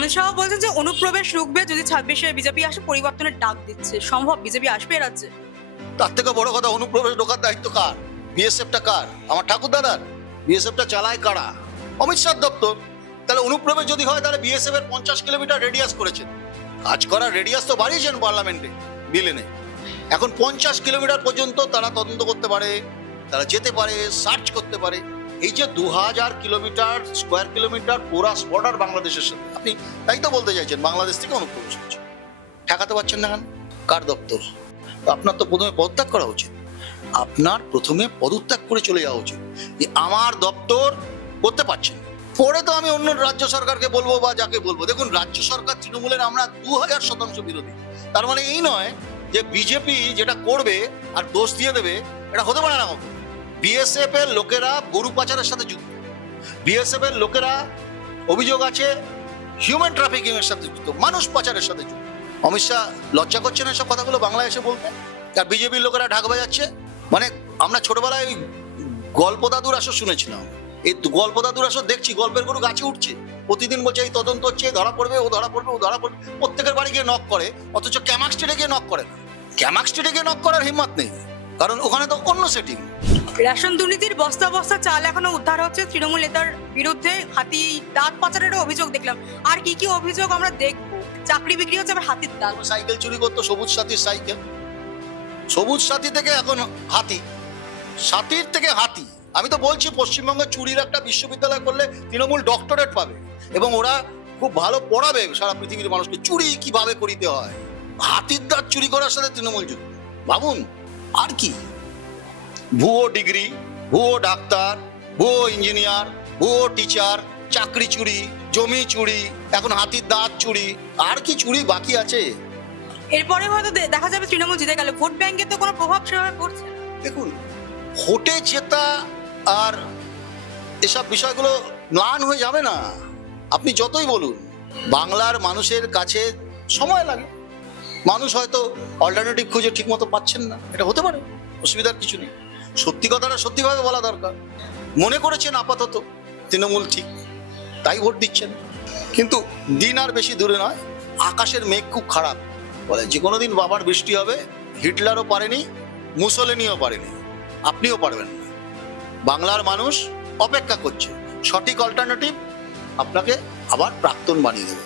অমিত শাহ বলছেন যে অনুপ্রবেশ রুখবে যদি 26-এ বিজেপি আসে, পরিবর্তনের ডাক দিচ্ছে। সম্ভব বিজেপি আসবে এ রাজ্যে? তার থেকে বড় কথা, অনুপ্রবেশ ঢোকার দায়িত্ব কার? বিএসএফটা কার? আমার ঠাকুর দাদার। বিএসএফটা চালায় কারা? অমিত শাহ দপ্তর। তাহলে অনুপ্রবেশ যদি হয় তাহলে বিএসএফ এর 50 কিলোমিটার রেডিয়াস করেছেন। কাজ করার রেডিয়াস তো বাড়িয়েছেন পার্লামেন্টে বিল এনে। এখন 50 কিলোমিটার পর্যন্ত তারা তদন্ত করতে পারে, তারা যেতে পারে, সার্চ করতে পারে। এই যে 2000 kilometre square kilometre porous border বাংলাদেশের সাথে, আপনি তাই তো বলতে চাইছেন বাংলাদেশ থেকে অনুপ্রবেশ হচ্ছে। ঠেকাতে পারছেন না কেন? কার দপ্তর? আপনার তো প্রথমে পদত্যাগ করা উচিত। আপনার প্রথমে পদত্যাগ করে চলে যাওয়া উচিত যে আমার দপ্তর করতে পারছেন। পরে তো আমি অন্য রাজ্য সরকারকে বলবো বা যাকে বলবো। দেখুন, রাজ্য সরকার তৃণমূলের আমরা 2000% বিরোধী। তার মানে এই নয় যে বিজেপি যেটা করবে আর দোষ দিয়ে দেবে, এটা হতে পারে না। বিএসএফ এর লোকেরা গরু পাচারের সাথে যুক্ত, বিএসএফ এর লোকেরা অভিযোগ আছে হিউম্যান ট্রাফিকিং এর সাথে যুক্ত, মানুষ পাচারের সাথে যুক্ত। অমিত শাহ লজ্জা করছে না এসব কথাগুলো বাংলায় এসে বলতে? আর বিজেপির লোকেরা ঢাক বাজাচ্ছে। মানে আমরা ছোটবেলায় ওই গল্প দাদুর আসর শুনেছিলাম, এই গল্প দাদুর আসর দেখছি, গল্পের গরু গাছে উঠছে, প্রতিদিন বলছে এই তদন্ত হচ্ছে, ধরা পড়বে, ও ধরা পড়বে, ও ধরা পড়বে। প্রত্যেকের বাড়ি গিয়ে নক করে, অথচ ক্যামাক স্ট্রিটে গিয়ে নক করে না। ক্যামাক স্ট্রিটে গিয়ে নক করার হিম্মত নেই, কারণ ওখানে তো অন্য সেটিং। রেশন দুর্নীতির বস্তা বস্তা চাল এখনো উদ্ধার হচ্ছে। তৃণমূল নেতার বিরুদ্ধে হাতি দাঁত পাচারেরও অভিযোগ দেখলাম। আর কি কি অভিযোগ আমরা দেখবো? চাকরি বিক্রি হচ্ছে, আবার হাতির দাঁত। সাইকেল চুরি করতো, সবুজ সাথীর সাইকেল, সবুজ সাথী থেকে এখন হাতি, সাথীর থেকে হাতি। আমি তো বলছি পশ্চিমবঙ্গে চুরির একটা বিশ্ববিদ্যালয় করলে তৃণমূল ডক্টরেট পাবে এবং ওরা খুব ভালো পড়াবে সারা পৃথিবীর মানুষকে চুরি কিভাবে করিতে হয়। হাতির দাঁত চুরি করার সাথে তৃণমূল যুক্ত, ভাবুন। আর কি ভুয়ো ডিগ্রি, ভুয়ো ডাক্তার, ভুয়ো ইঞ্জিনিয়ার, ভুয়ো টিচার, চাকরি চুরি, জমি চুরি, এখন হাতির দাঁত চুরি। আর কি চুরি বাকি আছে? এরপরে হয়তো দেখা যাবে তৃণমূল জিতে গেল। ভোট ব্যাংকে তো কোনো প্রভাব সেভাবে পড়ছে না। দেখুন, ভোটে জেতা আর এসব বিষয়গুলো ম্লান হয়ে যাবে না। আপনি যতই বলুন, বাংলার মানুষের কাছে সময় লাগে। মানুষ হয়তো অল্টারনেটিভ খুঁজে ঠিক মতো পাচ্ছেন না, এটা হতে পারে, অসুবিধার কিছু নেই। সত্যি কথাটা সত্যিভাবে বলা দরকার। মনে করেছেন আপাতত তৃণমূল ঠিক, তাই ভোট দিচ্ছেন। কিন্তু দিন আর বেশি দূরে নয়, আকাশের মেঘ খুব খারাপ। বলে যে কোনো দিন বাবার বৃষ্টি হবে। হিটলারও পারেনি, মুসোলিনিও পারেনি, আপনিও পারবেন না। বাংলার মানুষ অপেক্ষা করছে, সঠিক অল্টারনেটিভ আপনাকে আবার প্রাক্তন বানিয়ে দেবে।